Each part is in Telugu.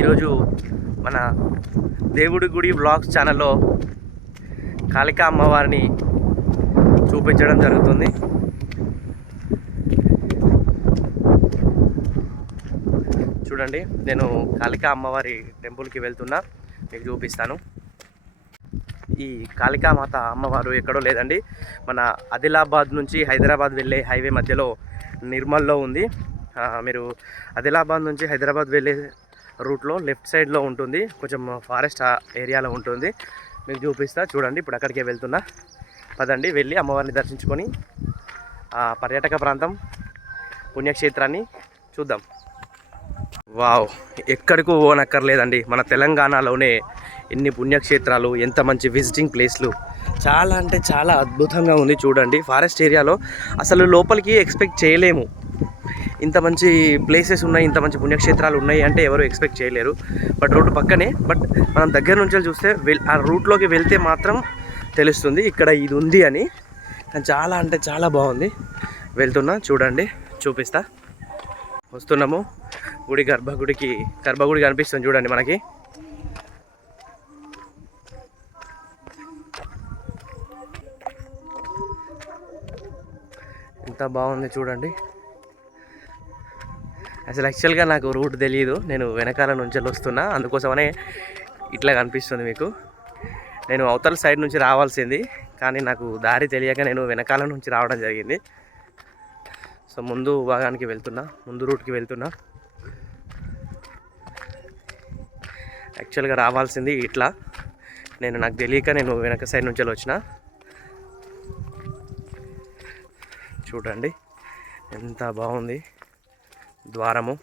ఈరోజు మన దేవుడి గుడి వ్లాగ్స్ ఛానల్లో కాళికా అమ్మవారిని చూపించడం జరుగుతుంది. చూడండి, నేను కాళికా అమ్మవారి టెంపుల్కి వెళ్తున్నా, మీకు చూపిస్తాను. ఈ కాళికామాత అమ్మవారు ఎక్కడో లేదండి, మన ఆదిలాబాద్ నుంచి హైదరాబాద్ వెళ్ళే హైవే మధ్యలో నిర్మల్లో ఉంది. మీరు ఆదిలాబాద్ నుంచి హైదరాబాద్ వెళ్ళే రూట్లో లెఫ్ట్ సైడ్లో ఉంటుంది, కొంచెం ఫారెస్ట్ ఏరియాలో ఉంటుంది. మీకు చూపిస్తా చూడండి. ఇప్పుడు అక్కడికే వెళ్తున్నా, పదండి వెళ్ళి అమ్మవారిని దర్శించుకొని ఆ పర్యాటక ప్రాంతం పుణ్యక్షేత్రాన్ని చూద్దాం. వావ్, ఎక్కడికో పోనక్కర్లేదండి, మన తెలంగాణలోనే ఎన్ని పుణ్యక్షేత్రాలు, ఎంత మంచి విజిటింగ్ ప్లేస్లు, చాలా అంటే చాలా అద్భుతంగా ఉంది. చూడండి, ఫారెస్ట్ ఏరియాలో అసలు లోపలికి ఎక్స్పెక్ట్ చేయలేము, ఇంత మంచి ప్లేసెస్ ఉన్నాయి, ఇంత మంచి పుణ్యక్షేత్రాలు ఉన్నాయి అంటే ఎవరు ఎక్స్పెక్ట్ చేయలేరు. బట్ రోడ్డు పక్కనే, బట్ మనం దగ్గర నుంచి చూస్తే ఆ రూట్లోకి వెళ్తే మాత్రం తెలుస్తుంది ఇక్కడ ఇది ఉంది అని. చాలా అంటే చాలా బాగుంది. వెళ్తున్నా, చూడండి, చూపిస్తా. వస్తున్నాము గర్భగుడి కనిపిస్తుంది చూడండి మనకి. ఎంత బాగుంది చూడండి. అసలు యాక్చువల్గా నాకు రూట్ తెలియదు, నేను వెనకాల నుంచి వస్తున్నా, అందుకోసమనే ఇట్లా కనిపిస్తుంది మీకు. నేను అవతల సైడ్ నుంచి రావాల్సింది, కానీ నాకు దారి తెలియక నేను వెనకాల నుంచి రావడం జరిగింది. సో ముందు భాగానికి వెళ్తున్నా, ముందు రూట్కి వెళ్తున్నా. యాక్చువల్గా రావాల్సింది ఇట్లా, నాకు తెలియక నేను వెనక సైడ్ నుంచి వచ్చిన. చూడండి ఎంత బాగుంది ద్వారము.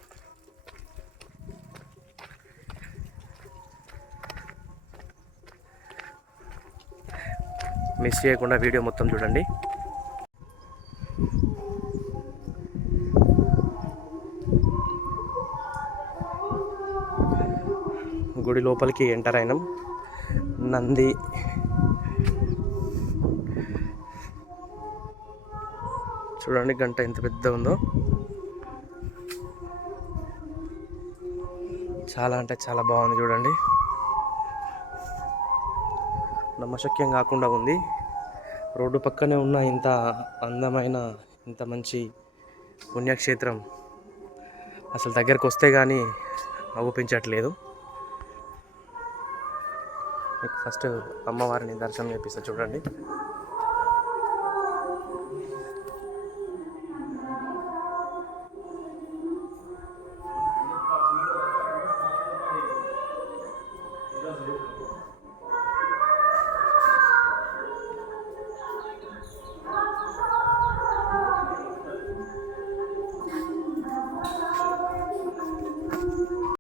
మిస్ చేయకుండా వీడియో మొత్తం చూడండి. గుడి లోపలికి ఎంటర్ అయినాం. నంది చూడండి, గంట ఎంత పెద్ద ఉందో. చాలా అంటే చాలా బాగుంది చూడండి, నమ్మశక్యం కాకుండా ఉంది. రోడ్డు పక్కనే ఉన్న ఇంత అందమైన, ఇంత మంచి పుణ్యక్షేత్రం అసలు దగ్గరకు వస్తే కానీ అగుపించట్లేదు. మీకు ఫస్ట్ అమ్మవారిని దర్శనం చేపిస్తా చూడండి.